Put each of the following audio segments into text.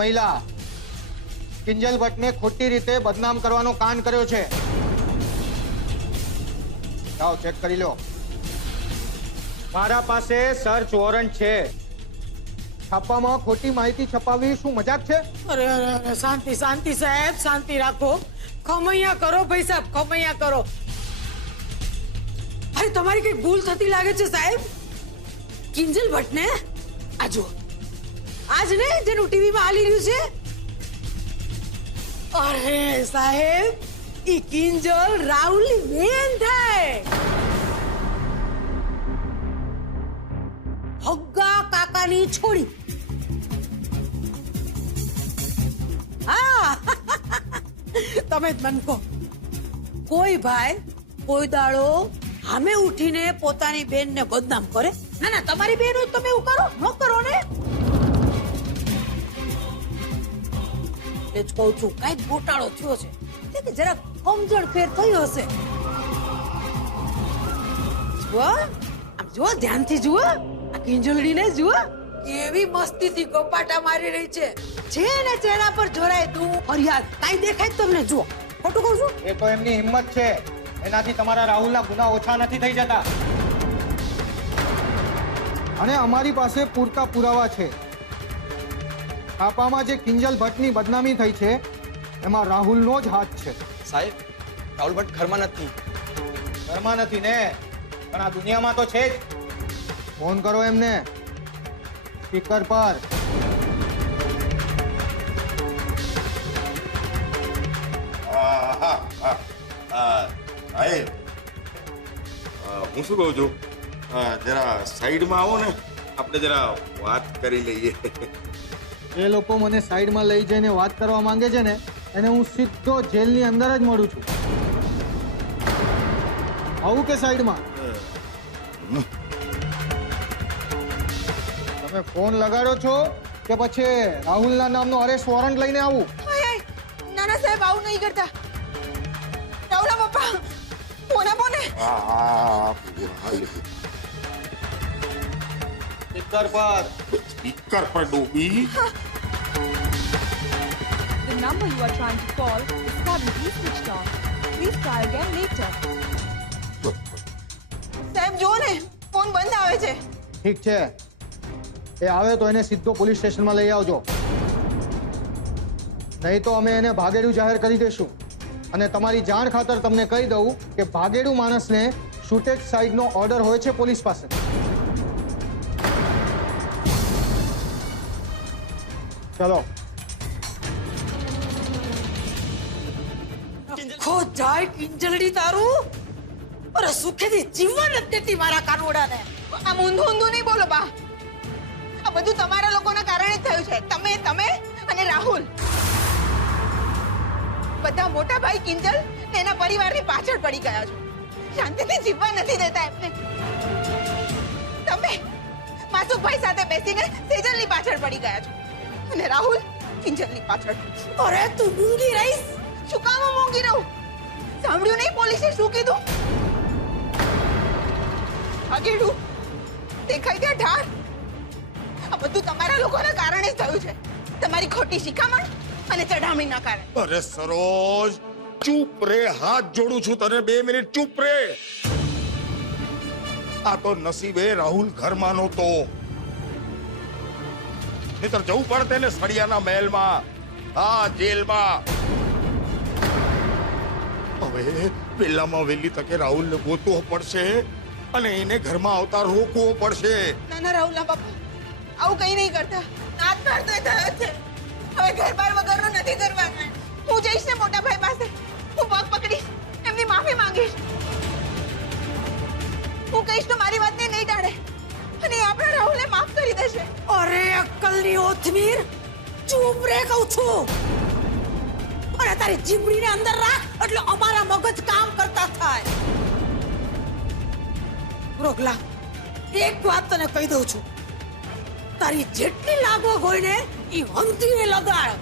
મહિલા કિંજલ ભટ્ટને ખોટી રીતે બદનામ કરવાનો કાન કર્યો છે. જાઓ ચેક કરી લો. મારા પાસે સર્ચ વોરંટ છે. છાપામાં ખોટી માહિતી છપાવવી શું મજાક છે? અરે અરે અરે શાંતિ શાંતિ સાહેબ, શાંતિ રાખો. ખમૈયા કરો ભાઈ સાહેબ, ખમૈયા કરો. અરે તમારી કઈ ભૂલ થતી લાગે છે સાહેબ. કિંજલ ભટ્ટ ને આ જો આજ ને જેનું ટીવીમાં હાલી રહ્યું છે. અરે સાહેબ ઈ કિંજલ રાહુલની બેન થાય. હગ્ગા કાકાની છોડી. હા તમે જ મન કહો, કોઈ ભાઈ કોઈ દાડો સામે ઉઠીને પોતાની બેનને બદનામ કરે? ના ના, તમારી બેન હોય તમે એવું કરો? ન કરો ને. એ જ કહું છું, કઈક ગોટાળો થયો છે કે જરા સમજણ ફેર થયો હશે. જુઓ આમ જુઓ, ધ્યાનથી જુઓ. આ કિંજલડીને જુઓ કેવી મસ્તીથી કપાટા મારી રહી છે. છે ને ચહેરા પર જોરાય તું ફરિયાદ કાઈ દેખાય તમને? જુઓ, ખોટું કહું છું? એ તો એમની હિંમત છે. એનાથી તમારા રાહુલના ગુના ઓછા નથી થઈ જતા. અને અમારી પાસે પૂરતા પુરાવા છે. છાપામાં જે કિંજલ ભટ્ટની બદનામી થઈ છે એમાં રાહુલનો જ હાથ છે. સાહેબ, રાહુલ ભટ્ટ ઘરમાં નથી. ઘરમાં નથી ને, પણ આ દુનિયામાં તો છે જ. ફોન કરો એમને સ્પીકર પર. હું શું કહું છું, જરા સાઈડમાં આવો ને, આપણે જરા વાત કરી લઈએ. એ લોકો મને સાઈડમાં લઈ જઈને વાત કરવા માંગે છે ને, એને હું સીધો જેલની અંદર જ મળું છું. આવું કે સાઈડમાં? તમે ફોન લગાડો છો કે પછી રાહુલના નામનો અરેસ્ટ વોરંટ લઈને આવું? ના ના સાહેબ, આવું નહીં કરતા. રાહુલના પપ્પા ફોન આપો ને. સ્પીકર પર. સ્પીકર પર ડૂબી. The number you are trying to call is currently switched off. Please try again later. સાહેબ જુઓ ને, ફોન બંધ આવે છે. ઠીક છે, એ આવે તો એને સીધો પોલીસ સ્ટેશનમાં લઈ આવજો. નહીં તો અમે એને ભાગેડું જાહેર કરી દેશું. અને તમારી જાણ ખાતર તમને કહી દઉં કે ભાગેડું માણસને શૂટેજ સાઈડનો ઓર્ડર હોય છે પોલીસ પાસે. ચલો. ખો જાય કિંજલડી તારું. અરે સુખેથી જીવન જ દેતી મારા કાનોડાને. આમ ઊંધું ઊંધું નહીં બોલો બા. આ બધું તમારા લોકોના કારણે જ થયું છે. તમે અને રાહુલ. બધા મોટા ભાઈ કિંજલ ને એના પરિવારની પાછળ પડી ગયા છો. શાંતિથી જીવવા નથી દેતા એમને. તમે માસુભાઈ સાથે બેસીને સેજલની પાછળ પડી ગયા છો અને રાહુલ કિંજલની પાછળ. અરે તું મૂંગી રહીશ. શું કામ હું મૂંગી રહું? સાંભળ્યું નહીં પોલીસે શું કીધું? આગેડું દેખાય ત્યાં ઢાર. આ બધું તમારા લોકોના કારણે જ થયું છે. તમારી ખોટી શિખામણ અને ચડામણીના કારણે. અરે સરોજ, ચૂપ રે. હાથ જોડું છું તને, 2 મિનિટ ચૂપ રે. આ તો નસીબે રાહુલ ઘરમાં નહોતો, નહીતર જવું પડતે ને સળિયાના મહેલમાં. હા, જેલમાં. હવે પેલામાં વહેલી તકે રાહુલને ગોતવો પડશે અને એને ઘરમાં આવતા રોકવો પડશે. ના ના રાહુલના પપ્પા, આવું કઈ નહીં કરતા. નાક કાઢતો થયો છે. હવે ઘર બાર વગરનું નથી કરવાનું. હું જઈશ ને મોટા ભાઈ પાસે, હું પગ પકડીશ, એમની માફી માંગીશ. હું કહીશ તો મારી વાતને નહીં ટાળે અને આપણા રાહુલને માફ કરી દેશે. અરે અક્કલની ઓથમીર, ચૂપ રે કહું છું. અરે તારી જીભડીને અંદર રાખ એટલે અમારા મગજ કામ કરતા થાય. રોગલા, એક વાત તને કહી દઉં છું. તારી જેટલી લાગવગ હોય ને ઈ હંતીને લગાડ,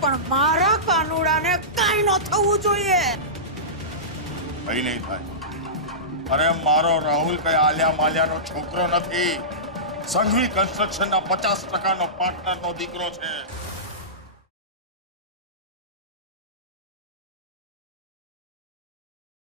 પણ મારા કાનુડાને કાઈ ન થવું જોઈએ. કઈ નહીં થાય. અરે મારો રાહુલ કઈ આલિયા માલિયાનો છોકરો નથી. સંઘવી કન્સ્ટ્રક્શનના 50% પાર્ટનરનો દીકરો છે.